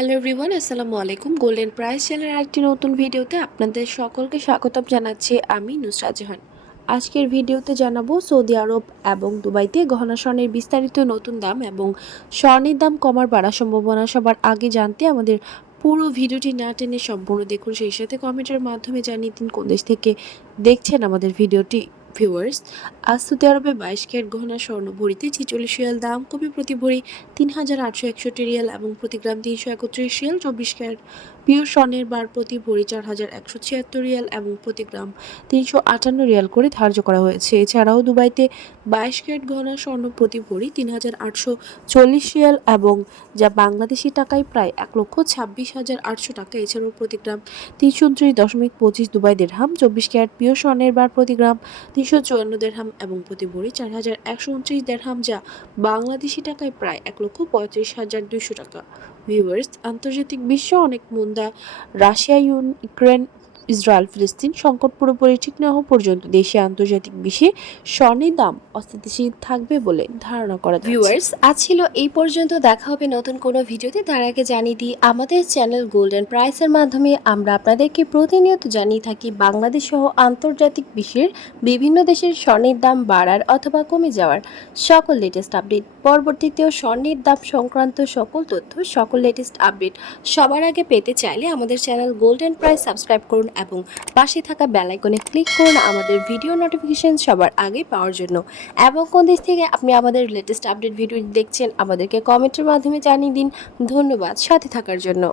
Hello everyone আসসালামু আলাইকুম golden price চ্যানেলের একটি নতুন ভিডিওতে আপনাদের সকলকে স্বাগতম জানাচ্ছি আমি নুসরা জাহান। আজকের ভিডিওতে জানাব সৌদি আরব এবং দুবাইতে গহনা স্বর্ণের বিস্তারিত নতুন দাম এবং স্বর্ণের দাম কমার বাড়ার সম্ভাবনা সবার আগে জানতে আমাদের পুরো ভিডিওটি না টেনে সম্পূর্ণ দেখুন। সেই সাথে কমেন্টের মাধ্যমে জানিয়ে দিন কোন দেশ থেকে দেখছেন আমাদের ভিডিওটি। ভিউয়ার্স আজ সৌদি আরবে বাইশ ক্যারেট গহনা স্বর্ণ ভরিতে ছিচল্লিশ রিয়াল দাম কমে প্রতি ভরি তিন হাজার আটশো একষট্টি রিয়াল এবং প্রতি গ্রাম তিনশো একত্রিশ রিয়াল চব্বিশ ক্যারেট। পিওর স্বর্ণের বার প্রতি ভরি চার হাজার একশো ছিয়াত্তর রিয়াল এবং প্রতি গ্রাম তিনশো আটান্ন রিয়াল করে ধার্য করা হয়েছে। এছাড়াও দুবাইতে বাইশ ক্যারেট গহনা স্বর্ণ প্রতি ভরি তিন হাজার আটশো চল্লিশ রিয়াল এবং যা বাংলাদেশি টাকায় প্রায় এক লক্ষ ছাব্বিশ হাজার আটশো টাকা। এছাড়াও প্রতি গ্রাম তিনশো উনত্রিশ দশমিক পঁচিশ দুবাই দেড়হাম, চব্বিশ ক্যারেট পিওর স্বর্ণের বার প্রতি গ্রাম তিনশো চুয়ান্ন দেড়হাম এবং প্রতি ভরি চার হাজার একশো উনত্রিশ দেড়হাম যা বাংলাদেশি টাকায় প্রায় এক লক্ষ পঁয়ত্রিশ হাজার দুইশো টাকা। ভিউয়ার্স আন্তর্জাতিক বিশ্ব অনেক মন্দা, রাশিয়া ইউক্রেন ইসরায়েল ফিলিস্তিন সংকট পুরোপুরি ঠিক না হওয়া পর্যন্ত দেশে আন্তর্জাতিক বিশ্বে স্বর্ণের দাম অস্থিতিশীল থাকবে বলে ধারণা করা ভিউয়ার্স, আজ ছিল এই পর্যন্ত। দেখা হবে নতুন কোনো ভিডিওতে। তার আগে জানিয়ে দিই, আমাদের চ্যানেল গোল্ডেন প্রাইসের মাধ্যমে আমরা আপনাদেরকে প্রতিনিয়ত জানিয়ে থাকি বাংলাদেশ সহ আন্তর্জাতিক বিশ্বের বিভিন্ন দেশের স্বর্ণের দাম বাড়ার অথবা কমে যাওয়ার সকল লেটেস্ট আপডেট পরবর্তীতেও স্বর্ণের দাম সংক্রান্ত সকল তথ্য, সকল লেটেস্ট আপডেট সবার আগে পেতে চাইলে আমাদের চ্যানেল গোল্ডেন প্রাইস সাবস্ক্রাইব করুন। এবং পাশে থাকা বেল আইকনে ক্লিক করুন আমাদের ভিডিও নোটিফিকেশন সবার আগে পাওয়ার জন্য। এবং কোন দেশ থেকে আপনি আমাদের লেটেস্ট আপডেট ভিডিও দেখছেন, আমাদেরকে কমেন্টের মাধ্যমে জানিয়ে দিন। ধন্যবাদ, সাথে থাকার জন্য।